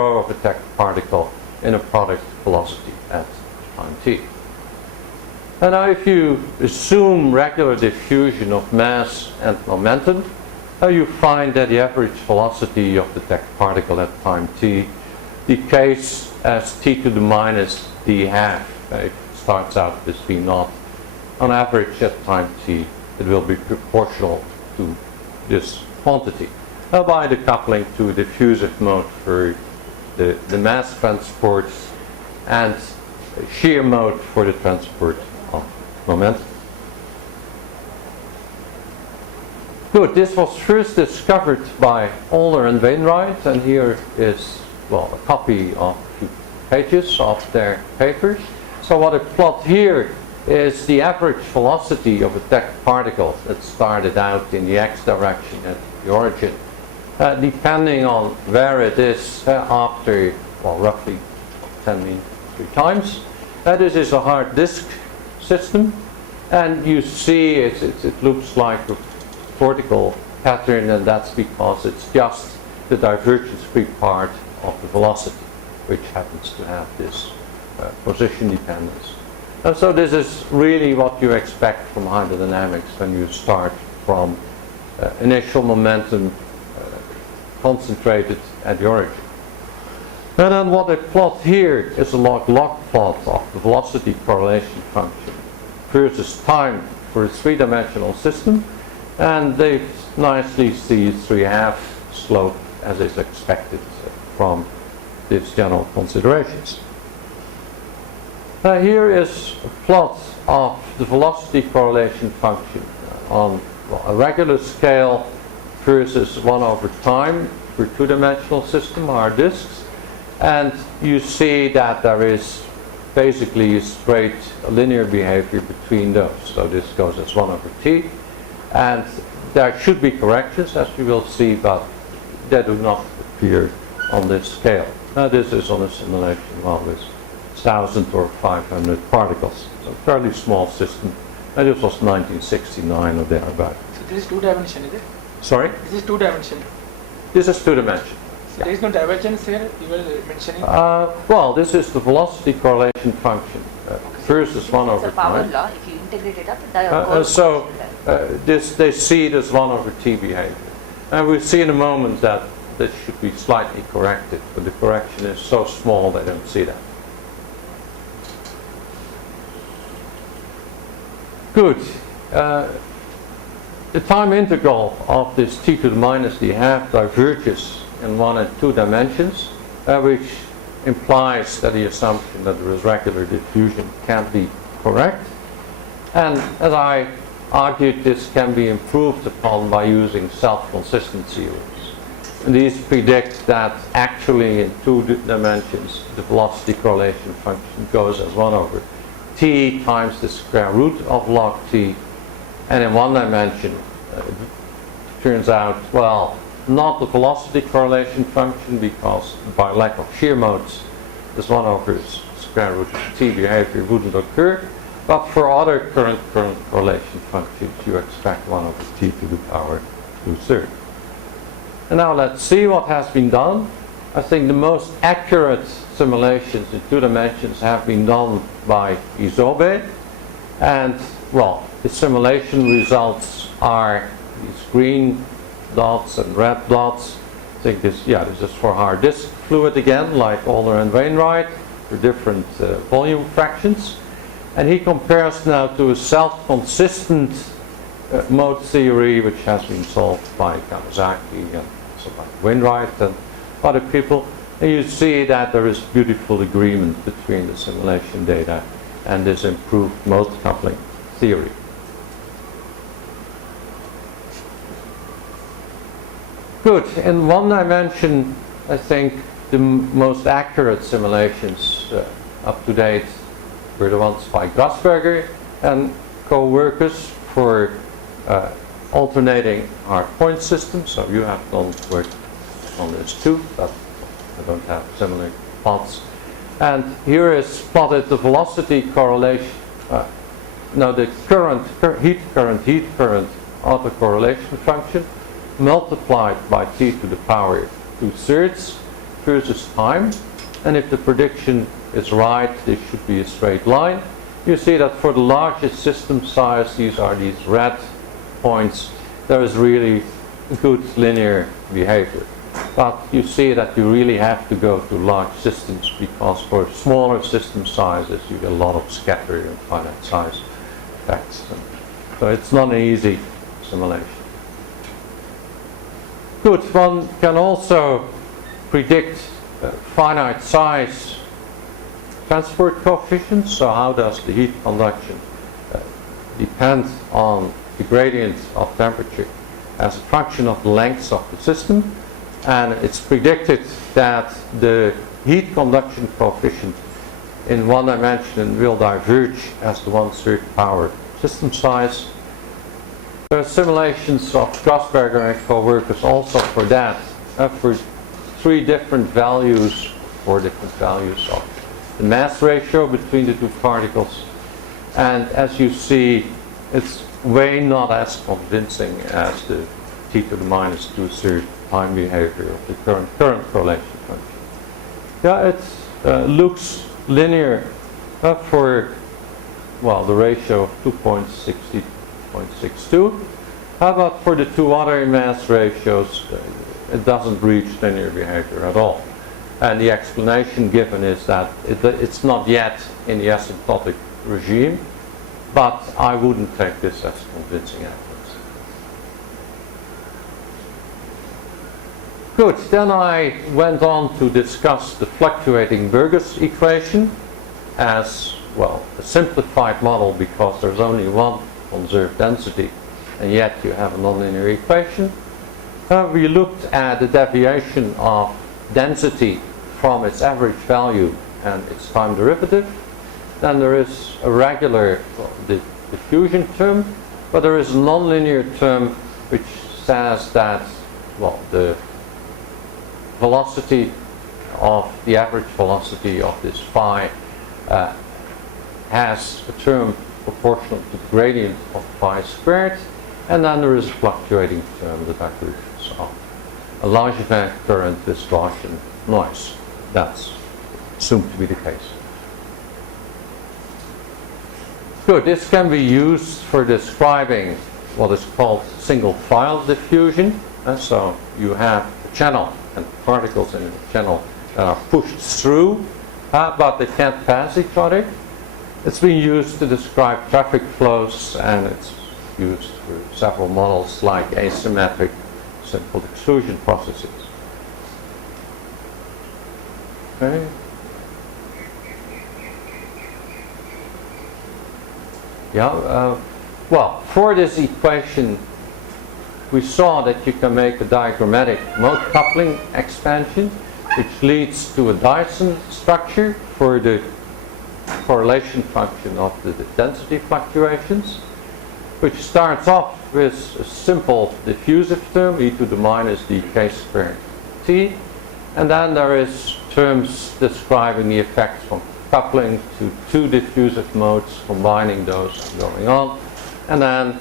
of a detected particle in a product velocity at time t. And now if you assume regular diffusion of mass and momentum, you find that the average velocity of the detected particle at time t decays as t to the minus d half. It starts out with v naught. On average at time t, it will be proportional to this quantity by decoupling to a diffusive mode for the mass transports and shear mode for the transport of momentum. Good, this was first discovered by Euler and Wainwright, and here is, well, a copy of a few pages of their papers. So what I plot here is the average velocity of a detected particle that started out in the x direction at the origin, depending on where it is after, well, roughly 10 mean 3 times. This is a hard disk system, and you see it looks like a vertical pattern, and that's because it's just the divergence-free part of the velocity which happens to have this position dependence. And so this is really what you expect from hydrodynamics when you start from initial momentum concentrated at the origin. And then what I plot here is a log-log plot of the velocity correlation function versus time for a three-dimensional system, and they nicely see 3/2 slope as is expected from these general considerations. Here is a plot of the velocity correlation function on a regular scale versus 1/time for two-dimensional system, hard disks, and you see that there is basically a straight linear behavior between those. So this goes as 1/t, and there should be corrections, as you will see, but they do not appear on this scale. Now this is on a simulation with 1,000 or 500 particles. So fairly small system. And this was 1969 or thereabout. So this is two-dimension, is it? Sorry? This is two-dimension. This is two-dimension. So there is no divergence here, you were mentioning? Well, this is the velocity correlation function versus 1/time. It's a power law. If you integrate it up, so they see it as 1/t behavior. And we'll see in a moment that this should be slightly corrected, but the correction is so small they don't see that. Good. The time integral of this t to the minus d half diverges in 1 and 2 dimensions, which implies that the assumption that there is regular diffusion can't be correct. And as I argued, this can be improved upon by using self-consistency rules. And these predict that actually in 2 dimensions the velocity correlation function goes as 1/t times the square root of log t, and in 1 dimension it turns out, well, not the velocity correlation function, because by lack of shear modes this 1/square root of t behavior wouldn't occur, but for other current correlation functions you expect 1/t to the power 2/3. And now let's see what has been done. I think the most accurate simulations in 2 dimensions have been done by Isobe, and well, the simulation results are these green dots and red dots. I think this is for hard disk fluid again, like Euler and Wainwright, for different volume fractions. And he compares now to a self-consistent mode theory, which has been solved by Kawasaki and also by Wainwright and other people. And you see that there is beautiful agreement between the simulation data and this improved mode coupling theory. Good. In 1 dimension, I think the most accurate simulations up to date were the ones by Grasberger and co-workers for alternating hard point systems. So you have done work on this too, but I don't have similar plots. And here is plotted the velocity correlation. The heat current autocorrelation function multiplied by t to the power 2/3, versus time. And if the prediction is right, this should be a straight line. You see that for the largest system size, these are these red points, there is really good linear behavior. But you see that you really have to go to large systems, because for smaller system sizes you get a lot of scattering and finite size effects. So it's not an easy simulation. Good, one can also predict finite size transport coefficients. So how does the heat conduction depend on the gradient of temperature as a function of the length of the system? And it's predicted that the heat conduction coefficient in one dimension will diverge as the 1/3 power system size. There are simulations of Strasberger and co-workers also for that, for 4 different values of the mass ratio between the 2 particles. And as you see, it's way not as convincing as the t to the minus 2/3 time behavior of the current correlation function. Yeah, it looks linear for, well, the ratio of 2.60.62. How about for the 2 other mass ratios? It doesn't reach linear behavior at all. And the explanation given is that it's not yet in the asymptotic regime, but I wouldn't take this as convincing evidence. Good, then I went on to discuss the fluctuating Burgers equation as, well, a simplified model, because there's only one conserved density, and yet you have a nonlinear equation. We looked at the deviation of density from its average value and its time derivative. Then there is a regular diffusion term, but there is a nonlinear term which says that, well, the velocity of the average velocity of this phi has a term proportional to the gradient of phi squared, and then there is a fluctuating term, the divergence of a Langevin current with Gaussian noise. That's assumed to be the case. Good, this can be used for describing what is called single file diffusion. So you have a channel and particles in the channel that are pushed through, but they can't pass each other. It's been used to describe traffic flows, and it's used for several models like asymmetric simple exclusion processes. Okay. Well, for this equation, we saw that you can make a diagrammatic mode coupling expansion, which leads to a Dyson structure for the correlation function of the density fluctuations, which starts off with a simple diffusive term, e to the minus dk squared t, and then there is terms describing the effects from coupling to 2 diffusive modes, combining those going on, and then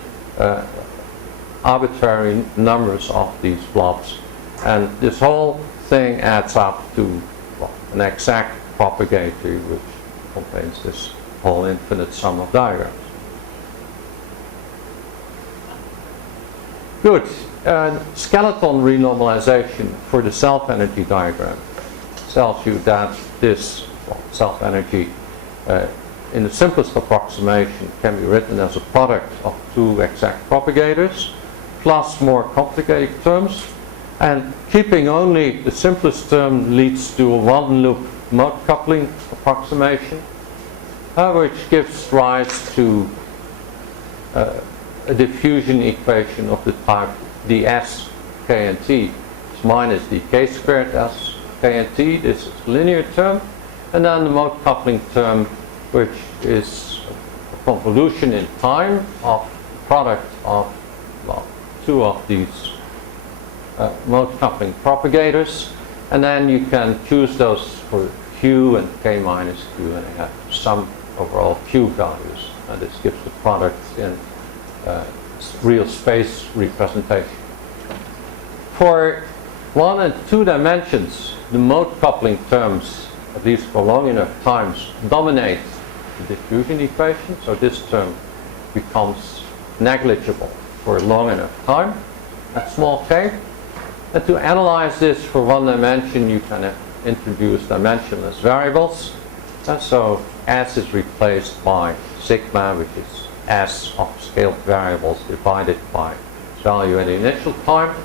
arbitrary numbers of these blobs. And this whole thing adds up to, well, an exact propagator which contains this whole infinite sum of diagrams. Good. Skeleton renormalization for the self-energy diagram tells you that this self-energy in the simplest approximation can be written as a product of 2 exact propagators plus more complicated terms, and keeping only the simplest term leads to a one-loop mode coupling approximation, which gives rise to a diffusion equation of the type ds k and t is minus dk squared s k and t. This is a linear term, and then the mode coupling term, which is a convolution in time of product of, well, 2 of these mode coupling propagators, and then you can choose those for q and k minus q, and you have some overall q values, and this gives the product in real space representation. For 1 and 2 dimensions, the mode coupling terms, at least for long enough times, dominate the diffusion equation, so this term becomes negligible for a long enough time at small k. And to analyze this for one dimension, you can introduce dimensionless variables. And so S is replaced by sigma, which is S of scaled variables divided by its value at the initial time.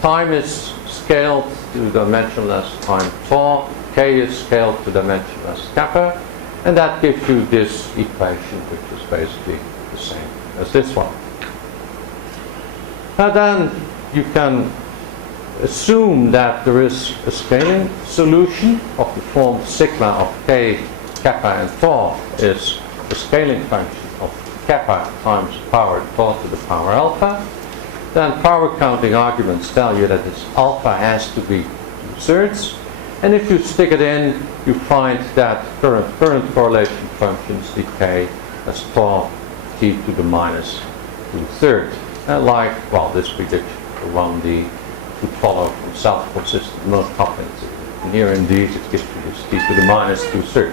Time is scaled to dimensionless time tau, k is scaled to dimensionless kappa, and that gives you this equation, which is basically the same as this one. And then you can assume that there is a scaling solution of the form sigma of k, kappa, and tau is the scaling function of kappa times power tau to the power alpha. Then power counting arguments tell you that this alpha has to be 2/3. And if you stick it in, you find that current correlation functions decay as tau t to the minus 2/3. Like, well, this prediction for 1D would follow from self-consistent mode couplings. And here indeed it gives you this t to the minus 2/3.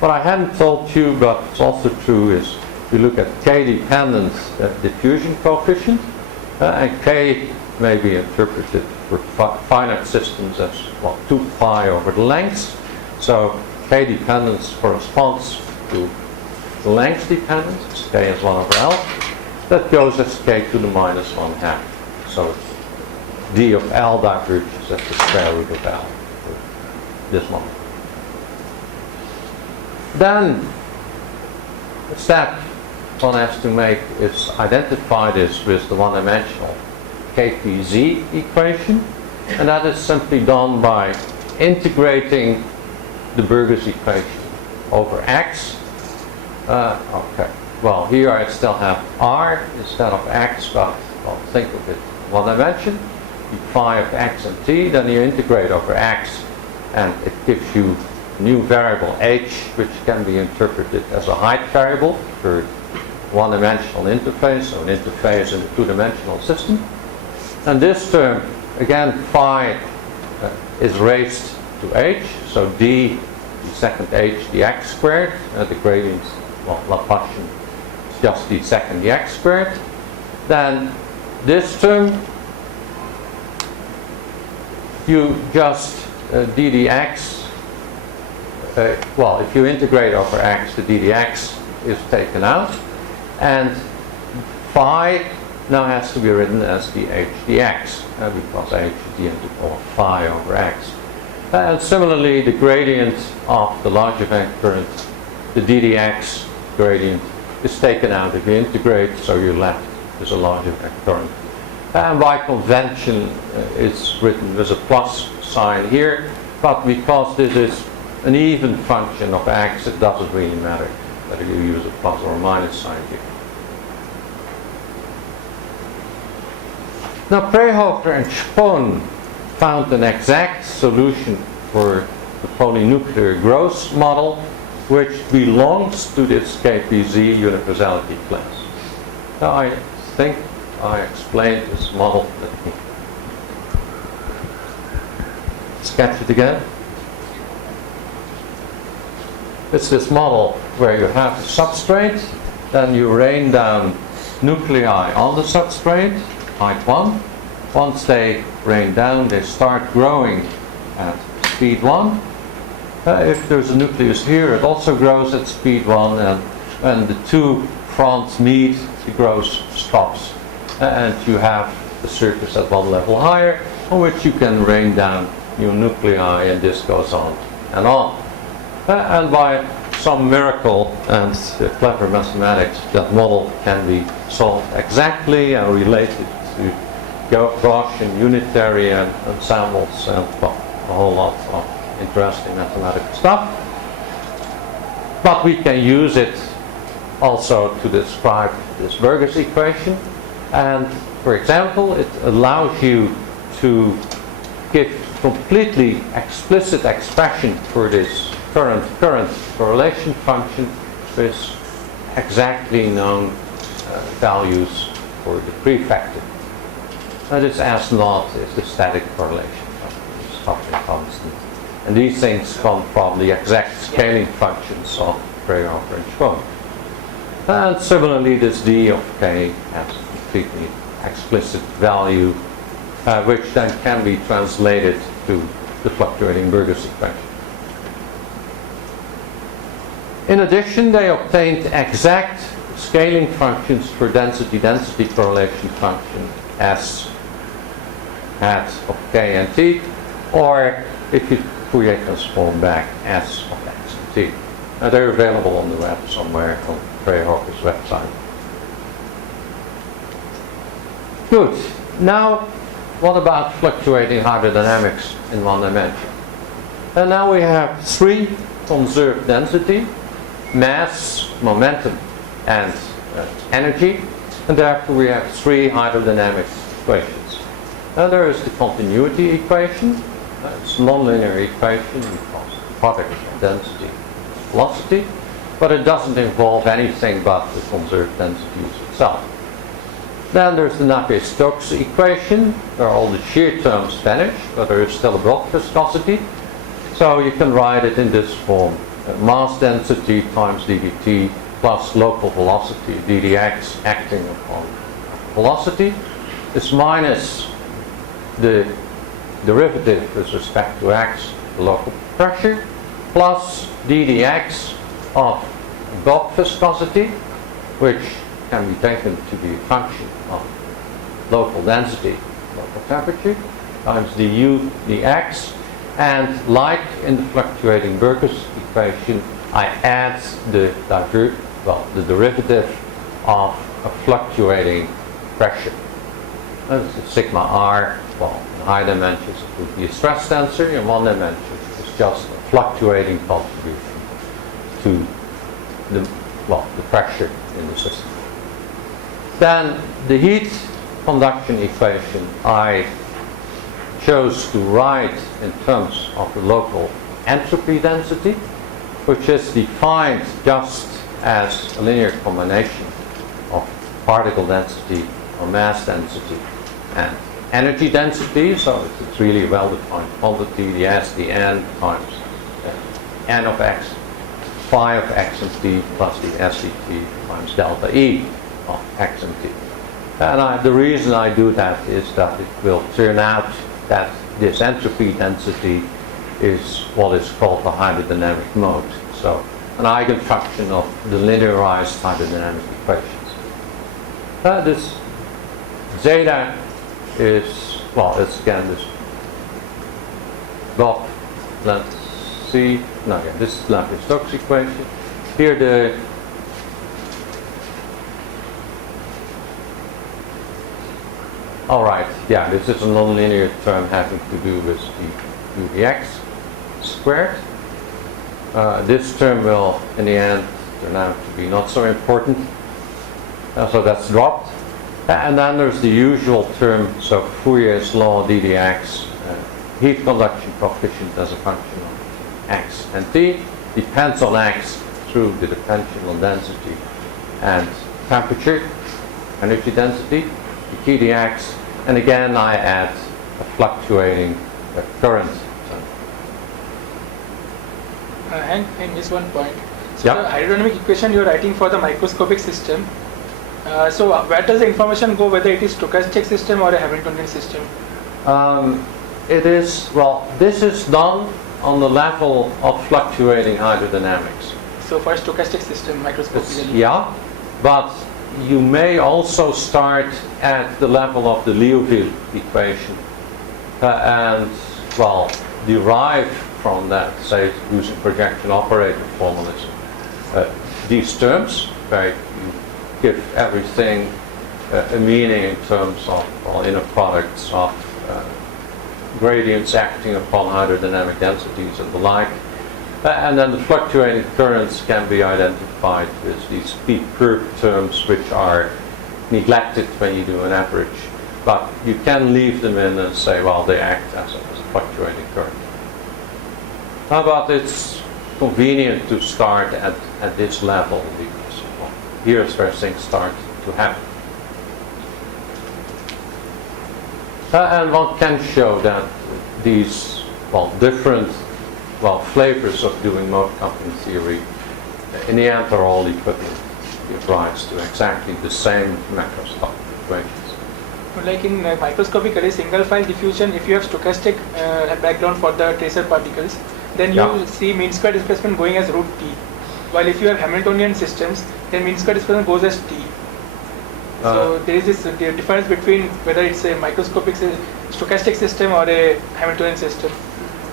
What I hadn't told you, but it's also true, is we look at k-dependent diffusion coefficient, and k may be interpreted for finite systems as, well, 2 pi over the length. So k-dependence corresponds to the length dependence, k is 1 over L. That goes as k to the minus 1/2. So d of L diverges at the square root of L for this one. Then the step one has to make is identify this with the one-dimensional KPZ equation, and that is simply done by integrating the Burgers equation over x. Okay, well, here I still have r instead of x, but well, think of it one dimension. You phi of x and t, then you integrate over x, and it gives you a new variable h, which can be interpreted as a height variable for one-dimensional interface, or an interface in a two-dimensional system. And this term, again, phi is raised to h, so d, the second h, dx squared, the gradient, well, Laplacian is just the second dx squared. Then this term, you just ddx, well, if you integrate over x, the ddx is taken out, and phi now has to be written as the h dx, because h is the integral of phi over x. And similarly, the gradient of the larger vector current, the ddx gradient, is taken out if you integrate, so you're left with a larger vector current. And by convention, it's written with a plus sign here, but because this is an even function of x, it doesn't really matter whether you use a plus or a minus sign here. Now, Preyhofer and Spohn found an exact solution for the polynuclear growth model, which belongs to this KPZ universality class. Now, I think I explained this model. Let me sketch it again. It's this model where you have a substrate, then you rain down nuclei on the substrate, height 1. Once they rain down, they start growing at speed 1. If there's a nucleus here, it also grows at speed 1, and when the two fronts meet, the growth stops. And you have the surface at one level higher, on which you can rain down new nuclei, and this goes on and on. And by some miracle and clever mathematics, that model can be solved exactly and related to Gaussian unitary and ensembles and well, a whole lot of interesting mathematical stuff. But we can use it also to describe this Burgers equation. And for example, it allows you to give completely explicit expression for this current correlation function with exactly known values for the prefactor. That is S naught is the static correlation of the Stockton constant. And these things come from the exact scaling functions of Freyhofer and Schroeder. And similarly, this d of k has a completely explicit value, which then can be translated to the fluctuating Burgers equation. In addition, they obtained exact scaling functions for density-density correlation function S hat of k and t, or if you Fourier transform back S of x and t. Now they're available on the web somewhere on Freyhofer's website. Good. Now, what about fluctuating hydrodynamics in one dimension? And now we have three conserved density, mass, momentum, and energy, and therefore we have three hydrodynamic equations. Now there is the continuity equation. It's a nonlinear equation because the product of density is velocity, but it doesn't involve anything but the conserved densities itself. Then there's the Navier-Stokes equation, where all the shear terms vanish, but there is still a bulk viscosity. So you can write it in this form: mass density times ddt plus local velocity ddx acting upon velocity is minus the derivative with respect to x, the local pressure, plus ddx of bulk viscosity, which can be taken to be a function of local density, local temperature, times du dx. And like in the fluctuating Burgers equation, I add the derivative of a fluctuating pressure. That's a sigma r. Well, in high dimensions it would be a stress tensor. In one dimension it's just a fluctuating contribution to the pressure in the system. Then the heat conduction equation I chose to write in terms of the local entropy density, which is defined just as a linear combination of particle density or mass density and energy density. So it's really a well-defined quantity, the S, the N times N of x, phi of x and t plus the SET times delta E of x and t. And the reason I do that is that it will turn out that this entropy density is what is called the hydrodynamic mode. So an eigenfunction of the linearized hydrodynamic equations. This zeta is, well, it's again this block, let's see, no, yeah, this is Navier-Stokes equation. Here the all right, yeah, this is a nonlinear term having to do with the u dx squared. This term will, in the end, turn out to be not so important. So that's dropped. And then there's the usual term, so Fourier's law ddx, heat conduction coefficient as a function of x and t, depends on x through the differential on density and temperature, energy density, the t dx, and again I add a fluctuating current. Hank, I missed one point. So Yep. the hydrodynamic equation you're writing for the microscopic system. So where does the information go, whether it is stochastic system or a Hamiltonian system? It is, well, this is done on the level of fluctuating hydrodynamics. So for a stochastic system, microscopically. Yeah, but you may also start at the level of the Liouville equation and, well, derive from that, say, using projection operator formalism, these terms, where you give everything a meaning in terms of, well, inner products of gradients acting upon hydrodynamic densities and the like. And then the fluctuating currents can be identified with these peak curve terms, which are neglected when you do an average. But you can leave them in and say, well, they act as a fluctuating current. How about it's convenient to start at this level, because, well, here's where things start to happen. And one can show that these, different, flavors of doing mode coupling theory, in the end are all equivalent. Give rise to exactly the same macroscopic equations. Like in microscopic array single file diffusion, if you have stochastic background for the tracer particles, then you will see mean square displacement going as root t. While if you have Hamiltonian systems, then mean square displacement goes as t. So there is this difference between whether it's a microscopic stochastic system or a Hamiltonian system.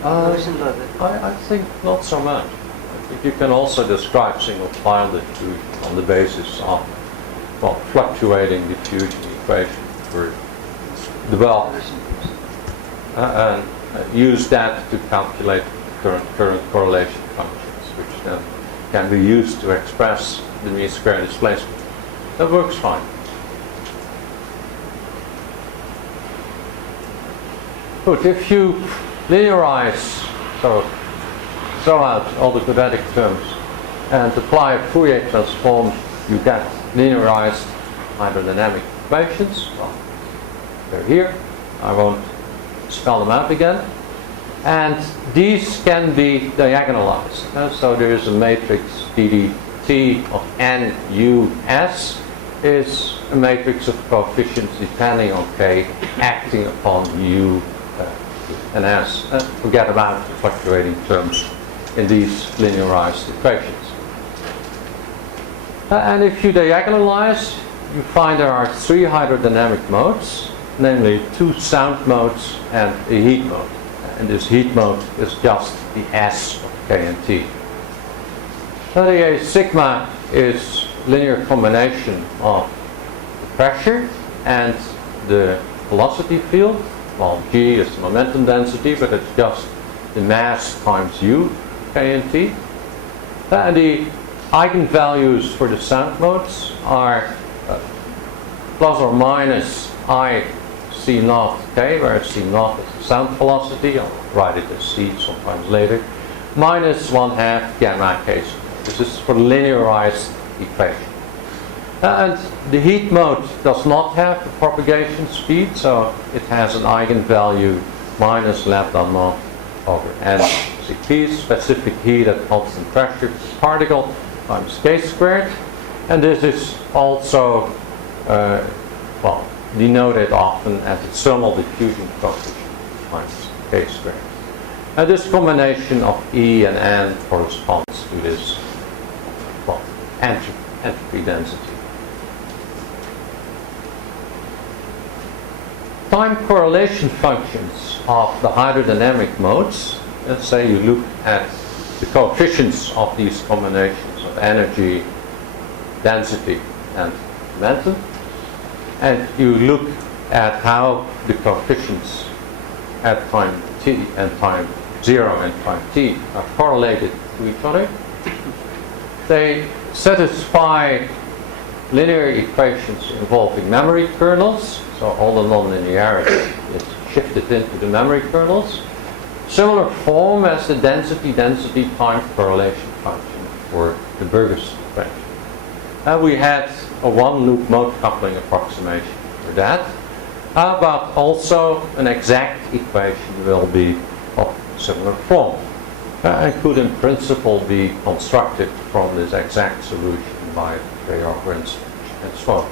I think not so much. I think you can also describe single file diffusion on the basis of fluctuating diffusion equations were developed and use that to calculate current correlation functions, which then can be used to express the mean square displacement. That works fine. Good. If you linearize, so throw out all the quadratic terms and apply a Fourier transform, you get linearized hydrodynamic equations. Well, they're here. I won't spell them out again. And these can be diagonalized. So there is a matrix DDT of n, u, s is a matrix of coefficients depending on k acting upon u and s. Forget about the fluctuating terms in these linearized equations. And if you diagonalize, you find there are three hydrodynamic modes, namely two sound modes and a heat mode. And this heat mode is just the S of K and T. So the sigma is linear combination of the pressure and the velocity field. Well, G is the momentum density, but it's just the mass times U, K and T. And the eigenvalues for the sound modes are plus or minus I C naught K, where C naught is the sound velocity. I'll write it as C sometimes later. Minus 1/2 gamma K squared. This is for linearized equation. And the heat mode does not have the propagation speed, so it has an eigenvalue minus lambda naught over n Cp, specific heat at constant pressure per particle times K squared. And this is also denoted often as the thermal diffusion coefficient times K squared. And this combination of E and N corresponds to this entropy density. Time correlation functions of the hydrodynamic modes. Let's say you look at the coefficients of these combinations of energy, density, and momentum, and you look at how the coefficients at time t and time 0 and time t are correlated to each other. They satisfy linear equations involving memory kernels, so all the nonlinearity is shifted into the memory kernels. Similar form as the density time correlation function for the Burgers equation. We had a one-loop mode coupling approximation for that. But also an exact equation will be of similar form. And could in principle be constructed from this exact solution by Beijeren and so on.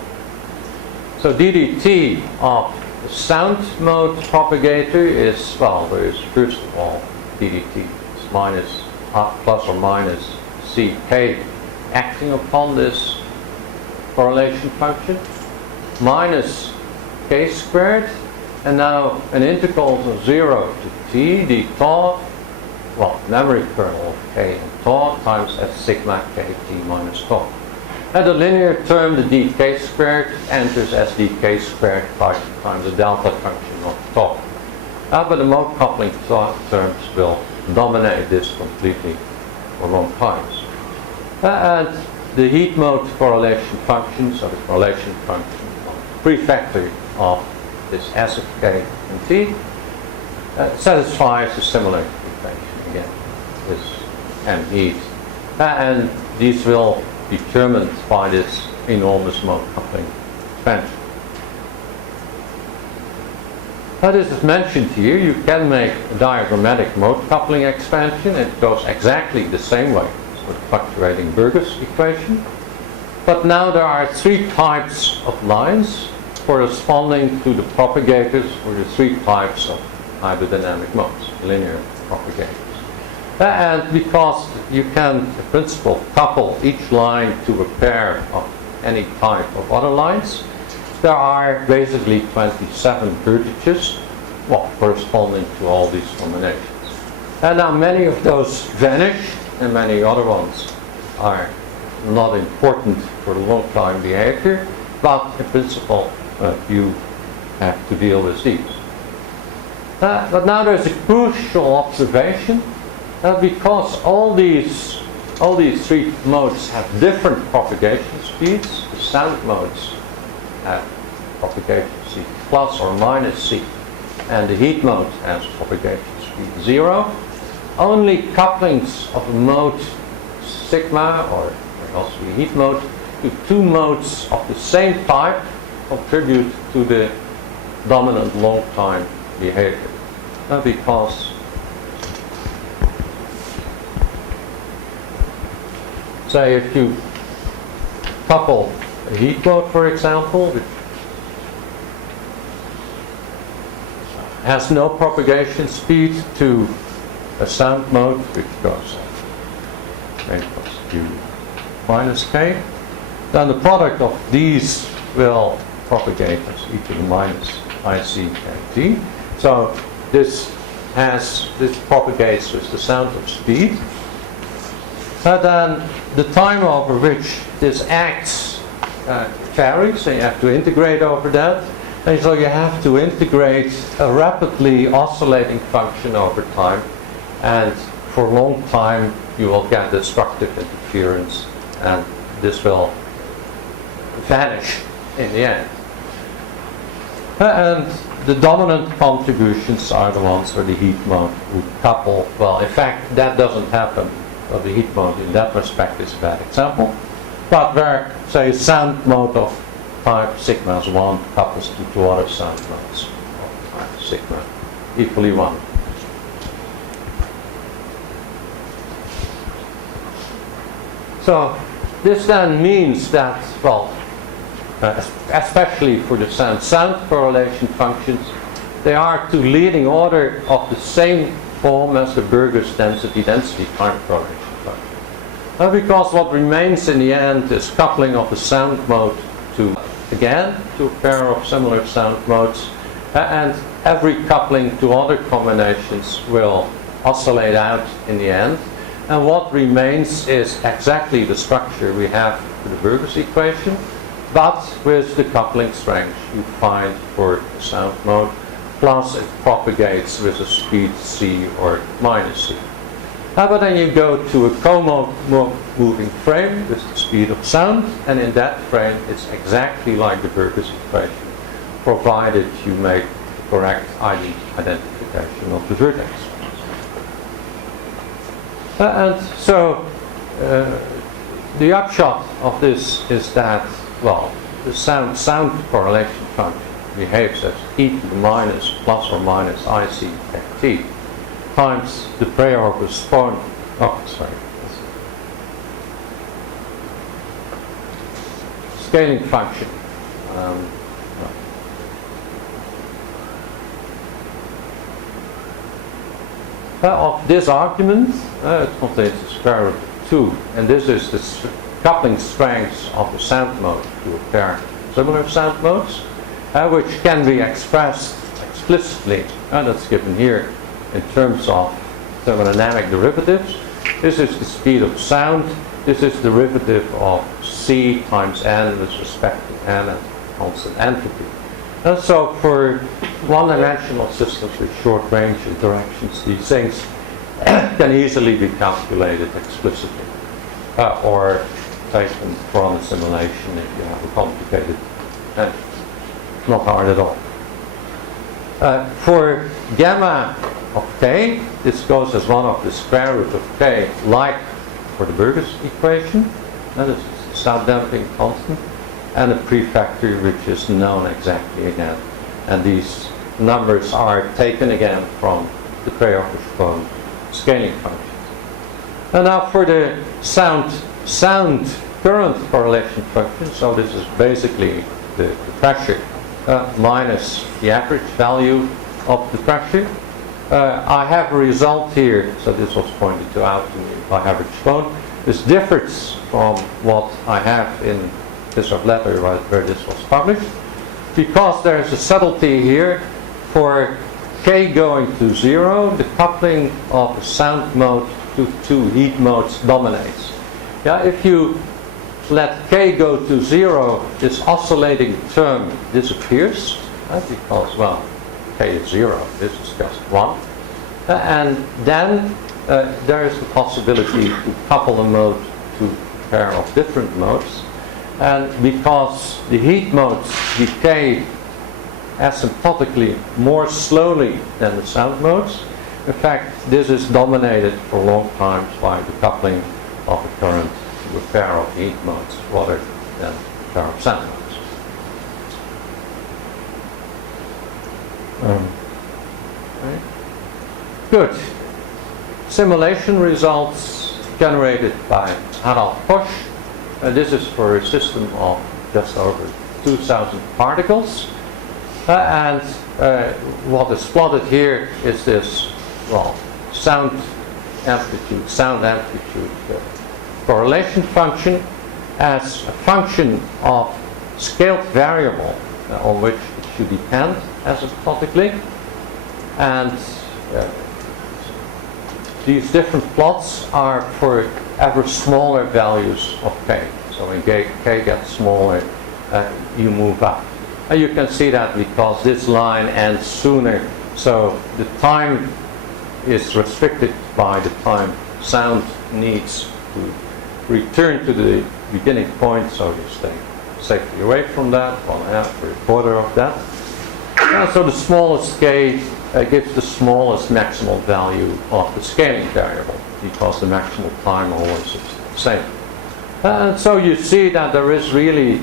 So DDT of the sound mode propagator is, there is first of all DDT is minus plus or minus Ck acting upon this correlation function minus K squared, and now an integral of 0 to T d tau, memory kernel of K and tau times S sigma K T minus tau. And the linear term, the dk squared, enters as dk squared times the delta function of tau. But the mode coupling terms will dominate this completely for long times. And the heat mode correlation function, so the correlation function prefactor of this S of K and T, satisfies a similar equation again, this M heat. And these will be determined by this enormous mode coupling expansion. This is mentioned here. You can make a diagrammatic mode coupling expansion. It goes exactly the same way as the fluctuating Burgers equation. But now there are three types of lines corresponding to the propagators for the three types of hydrodynamic modes, linear propagators. And because you can, in principle, couple each line to a pair of any type of other lines, there are basically 27 vertices, well, corresponding to all these combinations. And now many of those vanish, and many other ones are not important for the long-time behavior, but in principle, you have to deal with these. But now there's a crucial observation, because all these three modes have different propagation speeds. The sound modes have propagation speed plus or minus c, and the heat mode has propagation speed 0. Only couplings of a mode sigma, or also the heat mode, to two modes of the same type contribute to the dominant long-time behavior. Because say if you couple a heat mode, for example, which has no propagation speed, to a sound mode which goes k plus q minus k, then the product of these will propagate as e to the minus IC kt. So this propagates with the sound of speed. And then the time over which this acts varies, and you have to integrate over that. And so you have to integrate a rapidly oscillating function over time, and for a long time you will get destructive interference, and this will vanish in the end. And the dominant contributions are the ones where the heat mode would couple. Well, in fact, that doesn't happen. So the heat mode in that respect is a bad example. But where, say, sound mode of type sigma is 1 couples to two other sound modes of type sigma equally 1. So this then means that, well, especially for the sound correlation functions, they are to leading order of the same form as the Burgers density time correlation function. Because what remains in the end is coupling of the sound mode to, again, to a pair of similar sound modes, and every coupling to other combinations will oscillate out in the end. And what remains is exactly the structure we have for the Burgers equation, but with the coupling strength you find for the sound mode, plus it propagates with a speed c or minus c. But then you go to a co-moving frame with the speed of sound, and in that frame it's exactly like the Burgers equation, provided you make the correct identification of the vertex. And so the upshot of this is that, well, the sound correlation function behaves as e to the minus plus or minus IC kt times the pre-corresponding scaling function. Of this argument, it contains the square root of 2, and this is the coupling strengths of the sound mode to a pair of similar sound modes, which can be expressed explicitly, and that's given here in terms of thermodynamic derivatives. This is the speed of sound, this is the derivative of c times n with respect to n and constant entropy. And so for one-dimensional systems with short-range interactions, these things can easily be calculated explicitly, or taken from a simulation if you have a complicated engine. Not hard at all. For gamma of k, this goes as 1 of the square root of k, like for the Burgers equation, and this is the sound-damping constant, and a prefactor which is known exactly again. And these numbers are taken again from the Peyer-Wishbone scaling functions. And now for the sound current correlation function, so this is basically the pressure minus the average value of the pressure. I have a result here, so this was pointed out to me by Wishbone. This differs from what I have in this letter where this was published, because there is a subtlety here. For K going to 0, the coupling of the sound mode to two heat modes dominates. Yeah, if you let K go to 0, this oscillating term disappears, right? Because, well, K is 0, this is just 1. And then there is the possibility to couple a mode to a pair of different modes. And because the heat modes decay asymptotically more slowly than the sound modes, in fact, this is dominated for long times by the coupling of a current to a pair of heat modes rather than a pair of sound modes. Okay. Good. Simulation results generated by Harald Posch. This is for a system of just over 2,000 particles. And what is plotted here is this, well, sound amplitude correlation function as a function of scaled variable on which it should depend asymptotically. And these different plots are for ever smaller values of K. So when K gets smaller, you move up. And you can see that because this line ends sooner, so the time is restricted by the time sound needs to return to the beginning point, so you stay safely away from that, 1/2 or a quarter of that. And so the smallest K gives the smallest maximal value of the scaling variable, because the maximal time always is the same. And so you see that there is really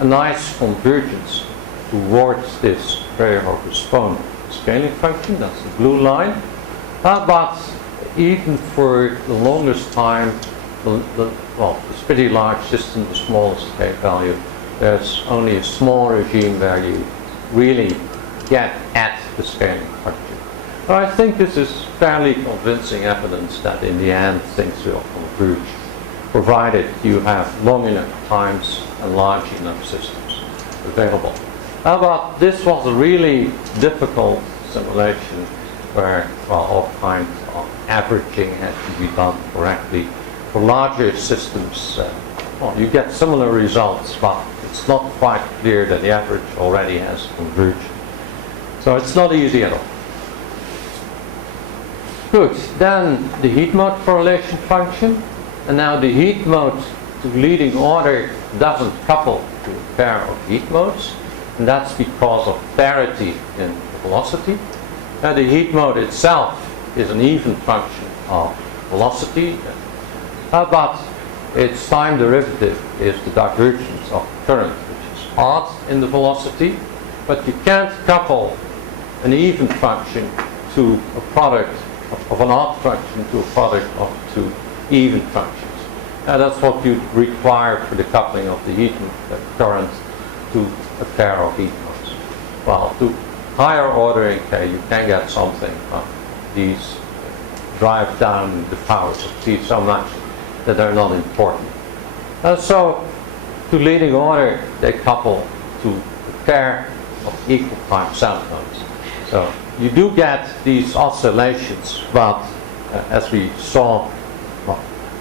a nice convergence towards this Peyer-Wishbone scaling function, that's the blue line. But even for the longest time, this pretty large system, the smallest K value, there's only a small regime where you really get at the scaling function. So I think this is fairly convincing evidence that in the end things will converge, provided you have long enough times and large enough systems available. But this was a really difficult simulation where, well, all kinds of averaging had to be done correctly. For larger systems, you get similar results, but it's not quite clear that the average already has converged. So it's not easy at all. Good, then the heat mode correlation function. And now the heat mode to leading order doesn't couple to a pair of heat modes. And that's because of parity in velocity. Now the heat mode itself is an even function of velocity. But its time derivative is the divergence of current, which is odd in the velocity. But you can't couple an even function to a product of an odd function to a product of two even functions. And that's what you require for the coupling of the heat current to a pair of heat modes. Well, to higher ordering K, you can get something, but these drive down the powers of T so much that they're not important. So, to leading order, they couple to a pair of equal time sound modes. So, you do get these oscillations, but as we saw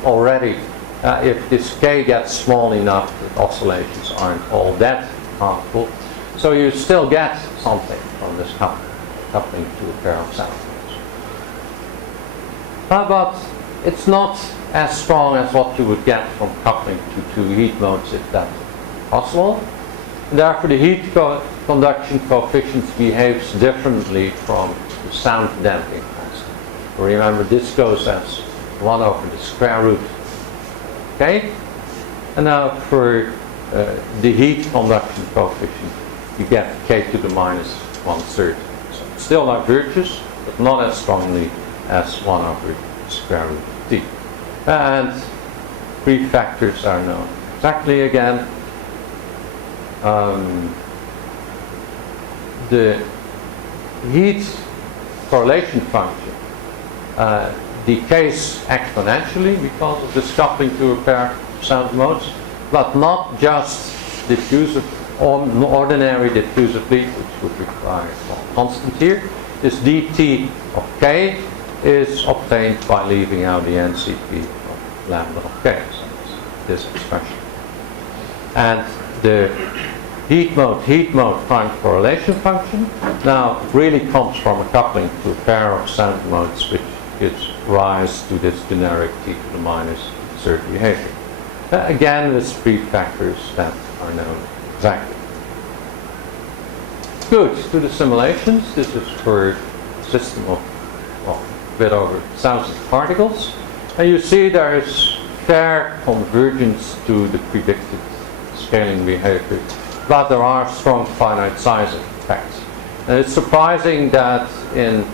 already, if this K gets small enough, the oscillations aren't all that harmful. So you still get something from this coupling to a pair of sound modes. But it's not as strong as what you would get from coupling to two heat modes, if that's possible. And therefore the heat conduction coefficient behaves differently from the sound damping constant. Remember, this goes as 1 over the square root. Okay? And now for the heat conduction coefficient, you get K to the minus 1/3. So it still diverges, but not as strongly as 1 over square root of t. And 3 factors are known. Exactly again, the heat correlation function decays exponentially because of this coupling to a pair of sound modes, but not just diffusive or ordinary diffusively, which would require a constant here. This dt of k is obtained by leaving out the ncp of lambda of k, so this expression. And the heat mode time correlation function now really comes from a coupling to a pair of sound modes, which gives rise to this generic t to the minus third behavior. Again, with 3 factors that are known exactly. Good, to the simulations. This is for a system of a bit over 1,000 particles. And you see there is fair convergence to the predicted scaling behavior, but there are strong finite size effects. And it's surprising that in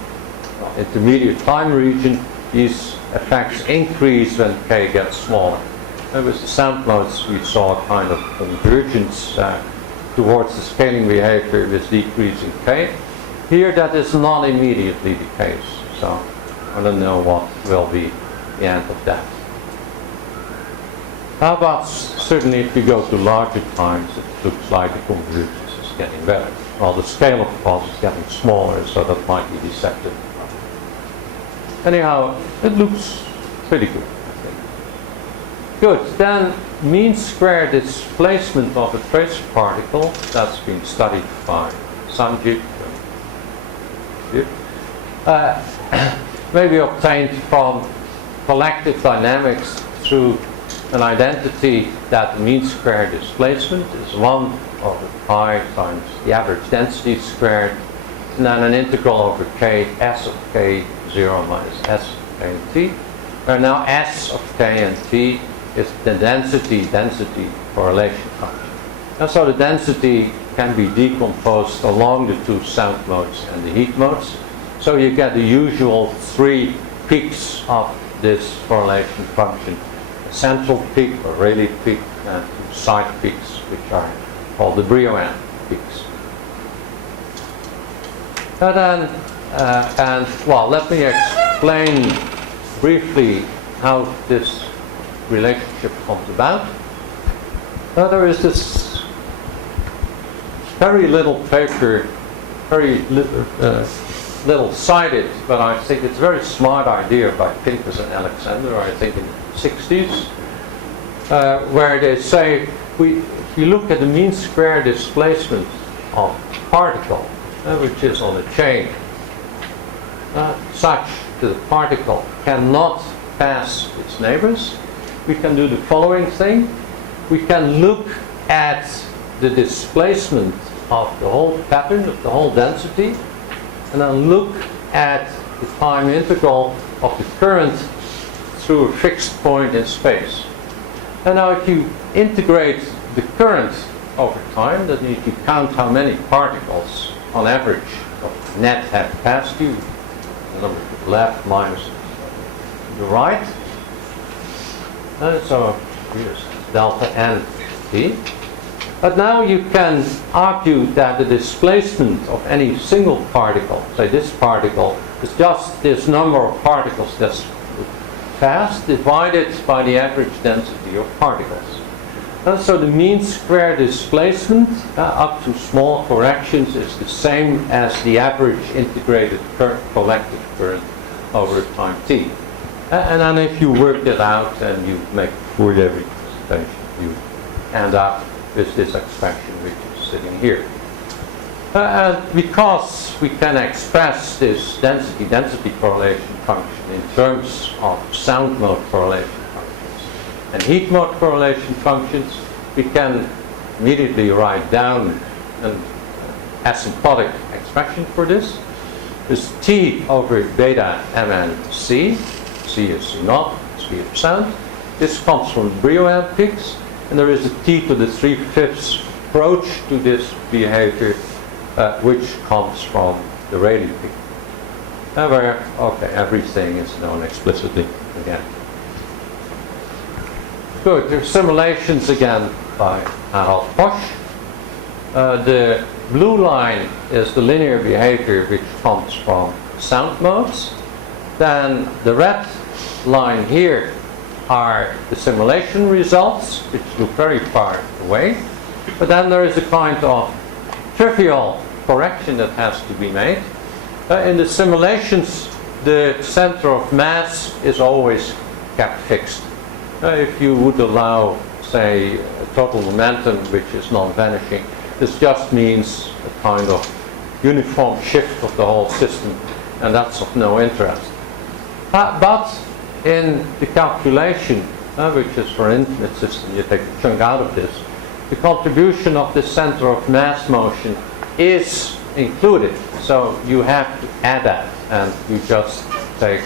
intermediate time region, these effects increase when k gets smaller. And with the sound modes, we saw a kind of convergence towards the scaling behavior with decreasing k. Here, that is not immediately the case. So I don't know what will be the end of that. How about certainly if you go to larger times, it looks like the convergence is getting better. Well, the scale of course is getting smaller, so that might be deceptive. Anyhow, it looks pretty good, I think. Good, then mean square displacement of a trace particle, that's been studied by Sanjit, may be obtained from collective dynamics through an identity that the mean square displacement is 1 over pi times the average density squared, and then an integral over k, s of k, 0 minus s of k and t, where now s of k and t is the density correlation function. And so the density can be decomposed along the 2 sound modes and the heat modes. So you get the usual 3 peaks of this correlation function. A central peak, or Rayleigh peak, and 2 side peaks, which are called the Brillouin peaks. Let me explain briefly how this relationship comes about. There is this very little paper, very little cited, but I think it's a very smart idea by Pincus and Alexander, I think in the 60s, where they say, if you look at the mean square displacement of a particle, which is on a chain, such that the particle cannot pass its neighbors, we can do the following thing. We can look at the displacement of the whole pattern, of the whole density, and then look at the time integral of the current through a fixed point in space. And now if you integrate the current over time, that means you count how many particles on average of net have passed you, the number to the left minus the right. So here's delta n t. But now you can argue that the displacement of any single particle, say this particle, is just this number of particles that's passed divided by the average density of particles. And so the mean square displacement up to small corrections is the same as the average integrated current, collective current over time t. And then if you work it out and you make Fourier representation, you end up with this expression which is sitting here. And because we can express this density correlation function in terms of sound mode correlation functions and heat mode correlation functions, we can immediately write down an asymptotic expression for this. This t over beta mn c. C is C0, speed of sound. This comes from Brillouin peaks, and there is a t to the 3/5 approach to this behavior which comes from the Rayleigh peak. Where, okay, everything is known explicitly again. Good, there's simulations again by Harold Bosch. The blue line is the linear behavior which comes from sound modes. Then the red line here are the simulation results, which look very far away. But then there is a kind of trivial correction that has to be made. In the simulations, the center of mass is always kept fixed. If you would allow, say, a total momentum which is non-vanishing, this just means a kind of uniform shift of the whole system, and that's of no interest. But in the calculation, which is for an infinite system, you take a chunk out of this, the contribution of the center of mass motion is included. So you have to add that, and you just take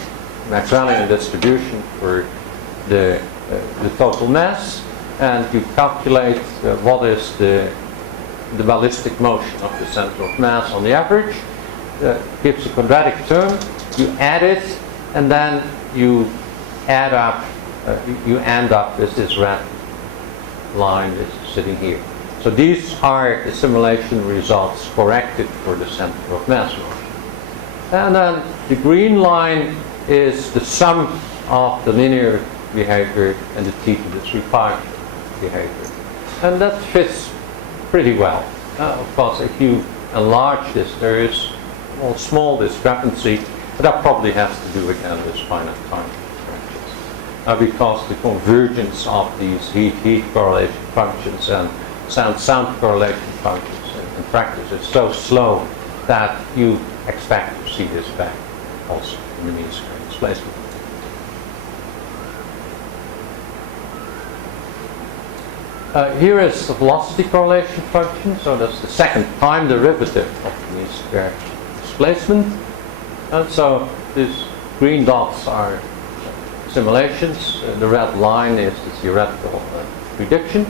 Maxwellian distribution for the total mass, and you calculate what is the ballistic motion of the center of mass on the average. Gives a quadratic term. You add it, and then you add up. You end up with this red line that's sitting here. So these are the simulation results corrected for the center of mass motion. And then the green line is the sum of the linear behavior and the t to the 3-pi behavior. And that fits pretty well. Of course, if you enlarge this, there is a small discrepancy, but that probably has to do again with finite time differentials. Because the convergence of these heat correlation functions and sound correlation functions in practice is so slow that you expect to see this back also in the mean square displacement. Here is the velocity correlation function, so that's the second time derivative of the mean square displacement. And so these green dots are simulations, the red line is the theoretical prediction.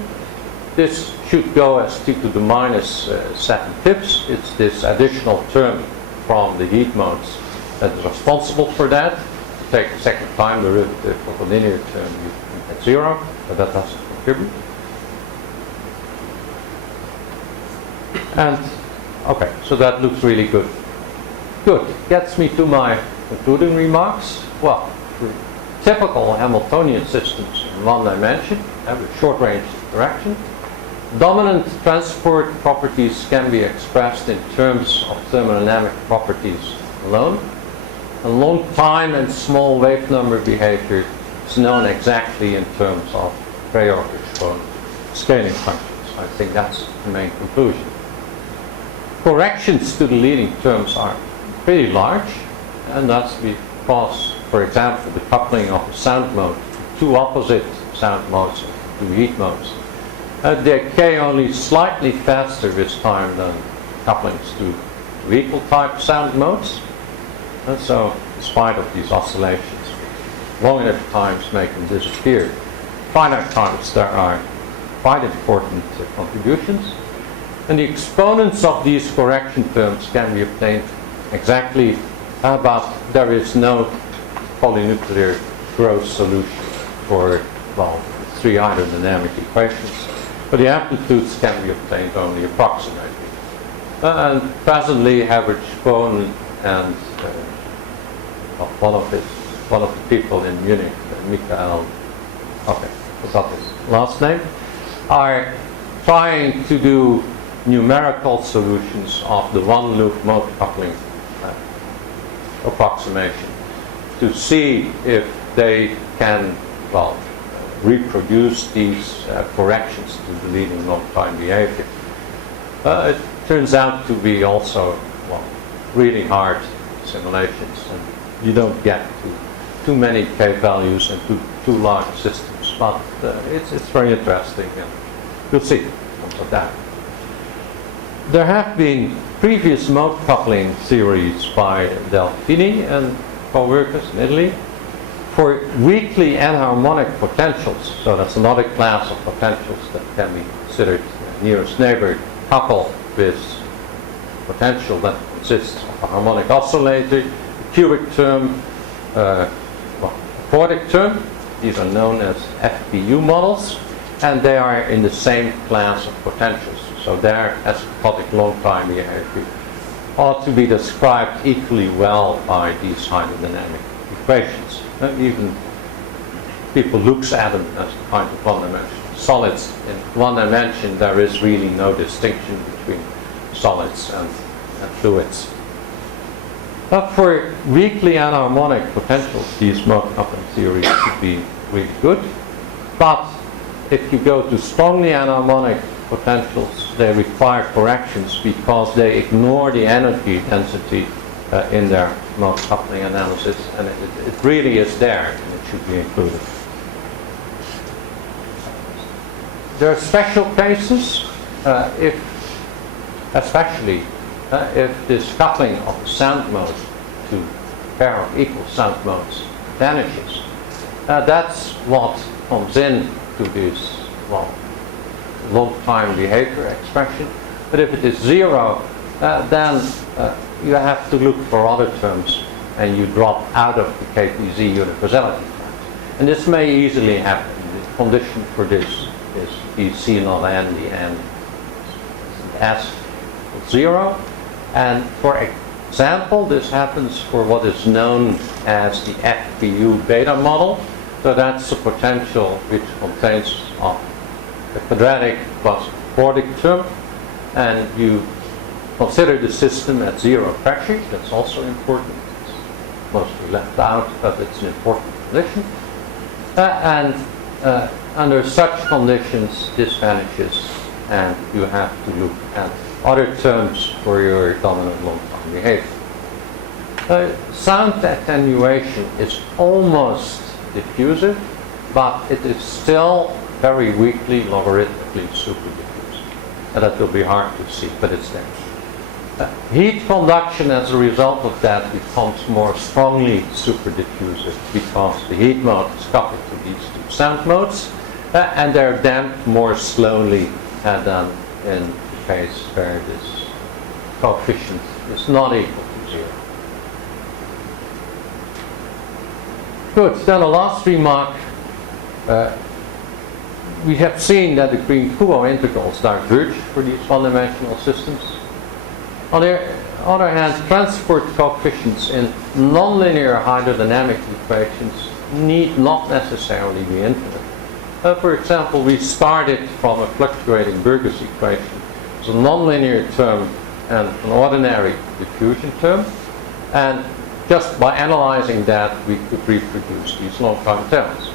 This should go as t to the minus 7 pips. It's this additional term from the heat modes that is responsible for that. To take the second time derivative of a linear term, you get 0, but that doesn't contribute. And, okay, so that looks really good. Good, gets me to my concluding remarks. Well, typical Hamiltonian systems in one dimension, with short-range interaction. Dominant transport properties can be expressed in terms of thermodynamic properties alone. A long time and small wave number behavior is known exactly in terms of Gray-Orkish scaling functions. I think that's the main conclusion. Corrections to the leading terms are pretty large, and that's because, for example, the coupling of a sound mode to two opposite sound modes, two heat modes, they decay only slightly faster this time than couplings to equal type sound modes. And so, in spite of these oscillations, long enough times make them disappear. Finite times there are quite important contributions. And the exponents of these correction terms can be obtained exactly, but there is no polynuclear growth solution for, well, three hydrodynamic equations. But the amplitudes can be obtained only approximately. And presently, Herbert Spohn and one of the people in Munich, Michael, okay, forgot his last name, are trying to do numerical solutions of the one-loop mode coupling approximation to see if they can, well, reproduce these corrections to the leading long-time behavior. It turns out to be also, well, really hard simulations, and you don't get to too many k values and too large systems, but it's very interesting, and you'll see some of that. There have been previous mode coupling theories by Delfini and co-workers in Italy for weakly anharmonic potentials. So that's another class of potentials that can be considered nearest neighbor coupled with potential that consists of a harmonic oscillator, a cubic term, a quartic term. These are known as FPU models, and they are in the same class of potentials. So their asymptotic long-time behavior ought to be described equally well by these hydrodynamic equations. Even people looks at them as kind of one-dimensional solids. In one dimension, there is really no distinction between solids and fluids. But for weakly anharmonic potentials, these mode-coupling theories could be really good. But if you go to strongly anharmonic potentials, they require corrections because they ignore the energy density in their mode-coupling analysis, and it really is there, and it should be included. There are special cases, especially if this coupling of the sound mode to a pair of equal sound modes vanishes. That's what comes in to this, long-time behavior expression. But if it is zero, then you have to look for other terms, and you drop out of the KPZ universality terms. And this may easily happen. The condition for this is DC not n, the n s equals 0. And for example, this happens for what is known as the FPU beta model. So that's the potential which contains the quadratic plus quartic term, and you consider the system at zero pressure. That's also important. It's mostly left out, but it's an important condition. Under such conditions, this vanishes, and you have to look at other terms for your dominant long-term behavior. Sound attenuation is almost diffusive, but it is still very weakly logarithmically super-diffusive. And that will be hard to see, but it's there. Heat conduction as a result of that becomes more strongly super-diffusive because the heat mode is coupled to these two sound modes, and they're damped more slowly than in the case where this coefficient is not equal to 0. Good, then a last remark. We have seen that the Green-Kuo integrals diverge for these one-dimensional systems. On the other hand, transport coefficients in nonlinear hydrodynamic equations need not necessarily be infinite. For example, we started from a fluctuating Burgers equation. It's a nonlinear term and an ordinary diffusion term. And just by analyzing that, we could reproduce these long-time terms.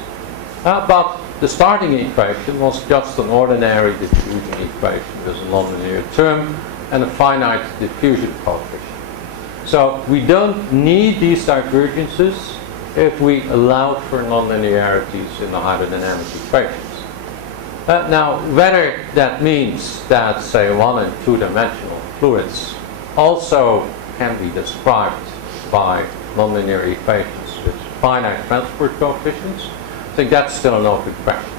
But the starting equation was just an ordinary diffusion equation with a nonlinear term and a finite diffusion coefficient. So we don't need these divergences if we allow for nonlinearities in the hydrodynamic equations. Now, whether that means that, say, 1- and 2-dimensional fluids also can be described by nonlinear equations with finite transport coefficients, I think that's still an open question.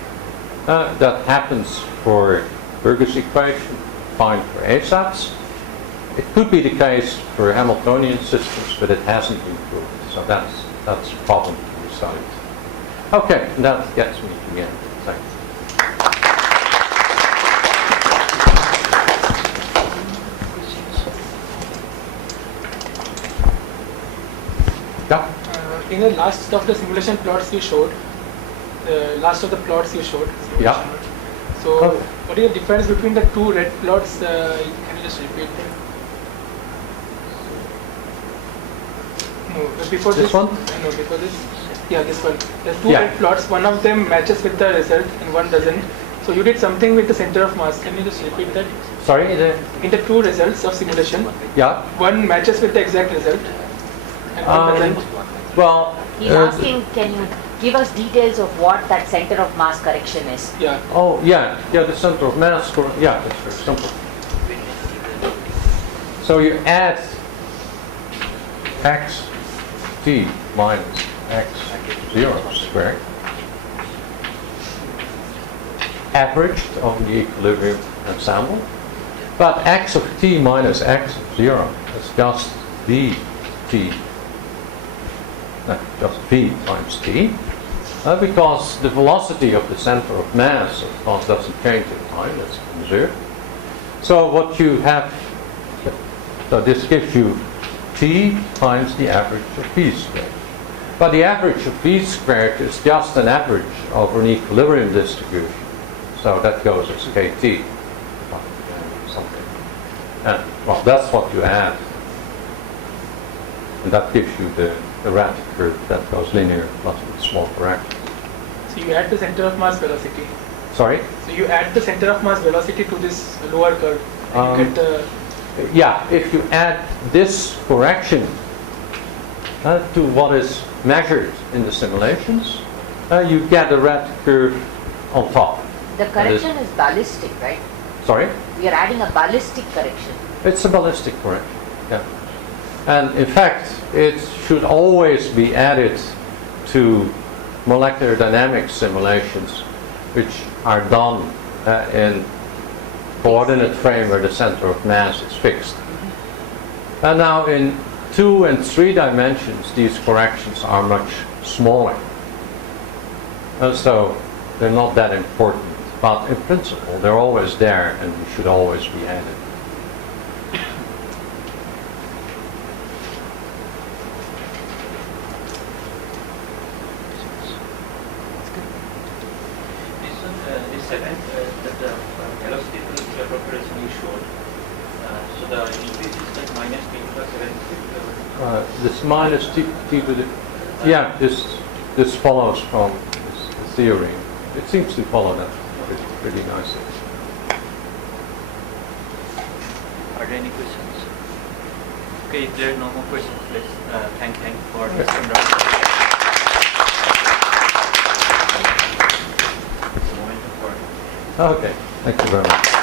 That happens for Burgers equation, fine for ASAPs. It could be the case for Hamiltonian systems, but it hasn't been proved. So that's a problem to be studied. Okay, and that gets me to the end. Thanks. Yeah. In the last of the simulation plots you showed, Yeah. So, what is the difference between the two red plots? Can you just repeat them? No, before this one? No, before this. Yeah, this one. There are two Yeah. red plots. One of them matches with the result, and one doesn't. So you did something with the center of mass. Can you just repeat that? Sorry? In the two results of simulation, Yeah. one matches with the exact result, and one doesn't. Well, He's asking, can you give us details of what that center of mass correction is? Yeah. oh, yeah, the center of mass, yeah, that's very simple. So you add x t minus x 0 squared, averaged over the equilibrium ensemble, but x of t minus x of zero. It's just v t. No, just v times t. Because the velocity of the center of mass, of course, doesn't change in time. That's observed. So what you have, so this gives you t times the average of v squared. But the average of v squared is just an average over an equilibrium distribution. So that goes as kt. Something. And, well, that's what you add. And that gives you the erratic curve that goes linear plus with small corrections. So you add the center of mass velocity. Sorry? So you add the center of mass velocity to this lower curve. And you get the Yeah, if you add this correction to what is measured in the simulations, you get a erratic curve on top. The correction is ballistic, right? Sorry? We are adding a ballistic correction. It's a ballistic correction, yeah. And in fact, it should always be added to molecular dynamics simulations, which are done in coordinate frame where the center of mass is fixed. And now in 2 and 3 dimensions, these corrections are much smaller. And so they're not that important. But in principle, they're always there and they should always be added. This seventh, the velocity preparation you showed. So the increase is like minus t plus 7. This minus t to the... Yeah, this follows from this theory. It seems to follow that pretty nicely. Are there any questions? Okay, if there are no more questions, let's thank for this. Okay, thank you very much.